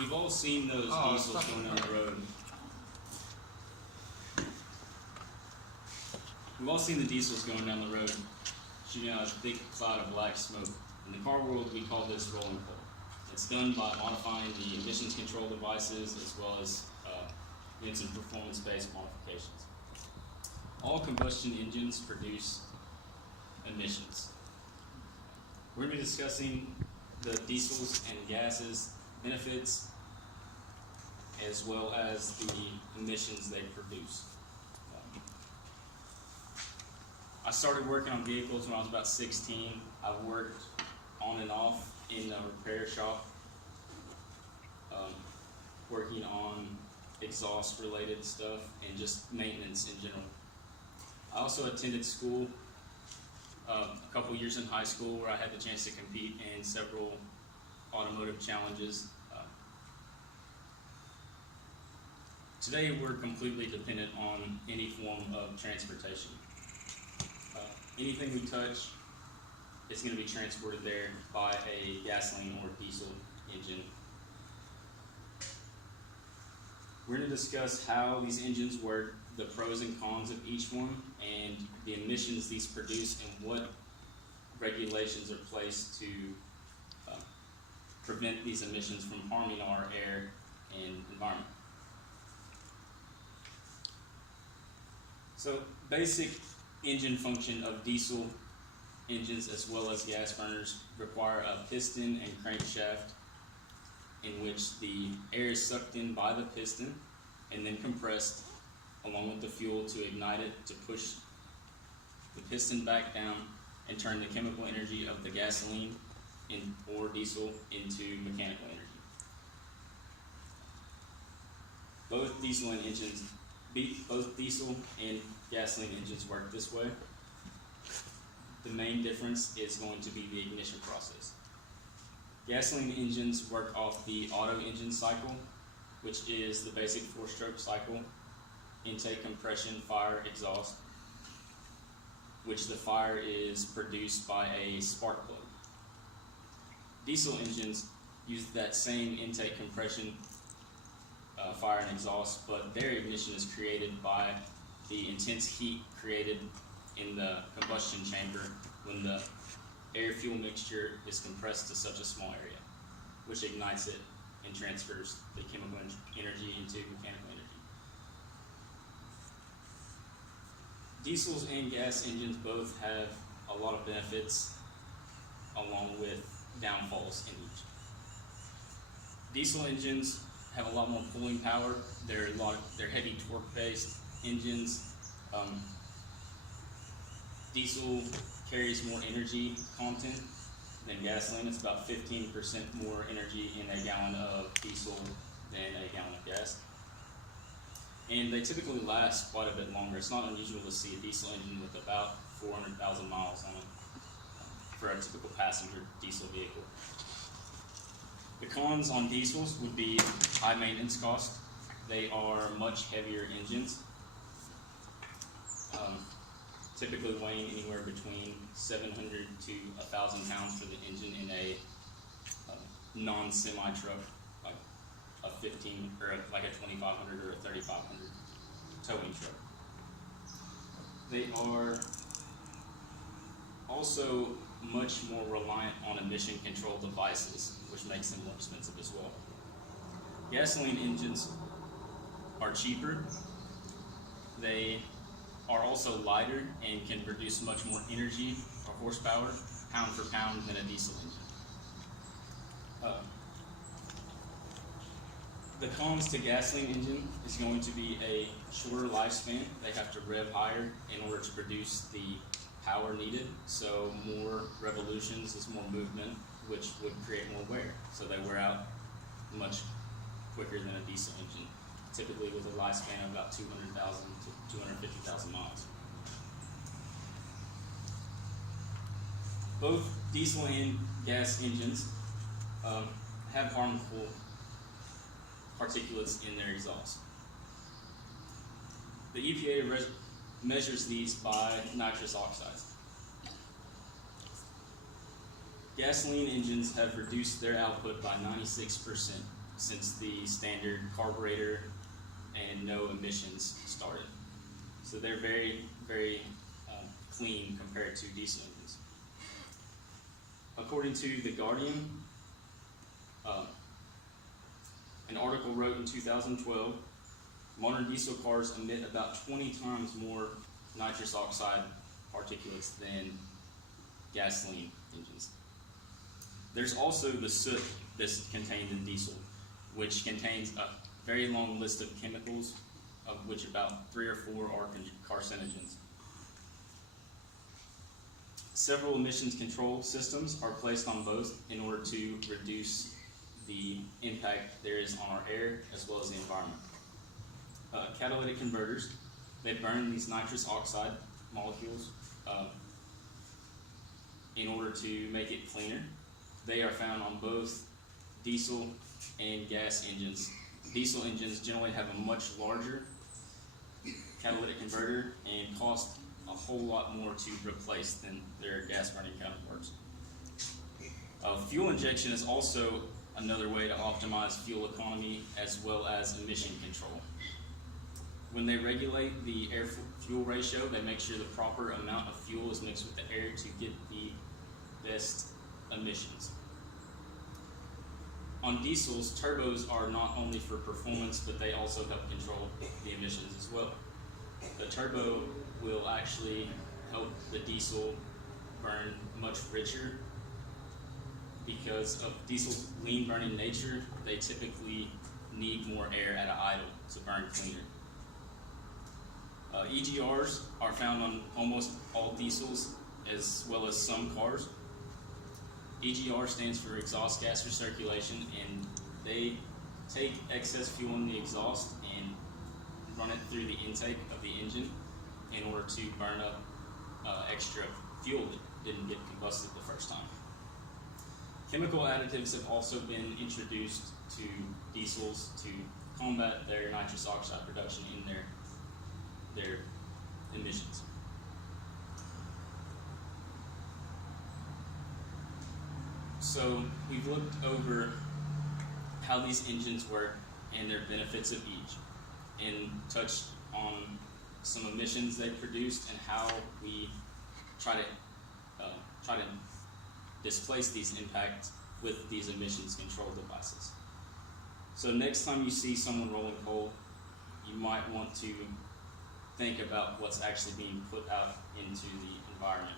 We've all seen those diesels going down the road. We've all seen the diesels going down the road, shooting out a thick cloud of black smoke. In the car world, we call this rolling coal. It's done by modifying the emissions control devices as well as doing some performance-based modifications. All combustion engines produce emissions. We're going to be discussing the diesels and gases, benefits, as well as the emissions they produce. I started working on vehicles when I was about 16. I've worked on and off in a repair shop, working on exhaust related stuff and just maintenance in general. I also attended school a couple years in high school where I had the chance to compete in several automotive challenges. Today we're completely dependent on any form of transportation. Anything we touch is going to be transported there by a gasoline or diesel engine. We're going to discuss how these engines work, the pros and cons of each one, and the emissions these produce and what regulations are placed to prevent these emissions from harming our air and environment. So, basic engine function of diesel engines as well as gas burners require a piston and crankshaft in which the air is sucked in by the piston and then compressed along with the fuel to ignite it to push the piston back down and turn the chemical energy of the gasoline or diesel into mechanical energy. Both diesel and gasoline engines work this way. The main difference is going to be the ignition process. Gasoline engines work off the auto engine cycle, which is the basic four-stroke cycle: intake, compression, fire, exhaust, which the fire is produced by a spark plug. Diesel engines use that same intake, compression, fire, and exhaust, but their ignition is created by the intense heat created in the combustion chamber when the air-fuel mixture is compressed to such a small area, which ignites it and transfers the chemical energy into mechanical energy. Diesels and gas engines both have a lot of benefits along with downfalls in each. Diesel engines have a lot more pulling power. They're heavy torque-based engines. Diesel carries more energy content than gasoline. It's about 15% more energy in a gallon of diesel than a gallon of gas. And they typically last quite a bit longer. It's not unusual to see a diesel engine with about 400,000 miles on it for a typical passenger diesel vehicle. The cons on diesels would be high maintenance cost. They are much heavier engines, typically weighing anywhere between 700 to 1,000 pounds for the engine in a non-semi truck, like a 15 or like a 2,500 or a 3,500 towing truck. They are also much more reliant on emission control devices, which makes them more expensive as well. Gasoline engines are cheaper. They are also lighter and can produce much more energy or horsepower pound for pound than a diesel engine. The cons to gasoline engine is going to be a shorter lifespan. They have to rev higher in order to produce the power needed, so more revolutions is more movement, which would create more wear. So they wear out much quicker than a diesel engine, typically with a lifespan of about 200,000 to 250,000 miles. Both diesel and gas engines have harmful particulates in their exhaust. The EPA measures these by nitrous oxides. Gasoline engines have reduced their output by 96% since the standard carburetor and no emissions started. So they're very, very clean compared to diesel engines. According to The Guardian, an article wrote in 2012, modern diesel cars emit about 20 times more nitrous oxide particulates than gasoline engines. There's also the soot that's contained in diesel, which contains a very long list of chemicals, of which about 3 or 4 are carcinogens. Several emissions control systems are placed on both in order to reduce the impact there is on our air as well as the environment. Catalytic converters, they burn these nitrous oxide molecules in order to make it cleaner. They are found on both diesel and gas engines. Diesel engines generally have a much larger catalytic converter and cost a whole lot more to replace than their gas burning counterparts. Fuel injection is also another way to optimize fuel economy as well as emission control. When they regulate the air-fuel ratio, they make sure the proper amount of fuel is mixed with the air to get the best emissions. On diesels, turbos are not only for performance, but they also help control the emissions as well. The turbo will actually help the diesel burn much richer because of diesel's lean burning nature. They typically need more air at an idle to burn cleaner. EGRs are found on almost all diesels as well as some cars. EGR stands for exhaust gas recirculation, and they take excess fuel in the exhaust and run it through the intake of the engine in order to burn up extra fuel that didn't get combusted the first time. Chemical additives have also been introduced to diesels to combat their nitrous oxide production in their emissions. So we've looked over how these engines work and their benefits of each, and touched on some emissions they produced and how we try to displace these impacts with these emissions control devices. So next time you see someone rolling coal, you might want to think about what's actually being put out into the environment.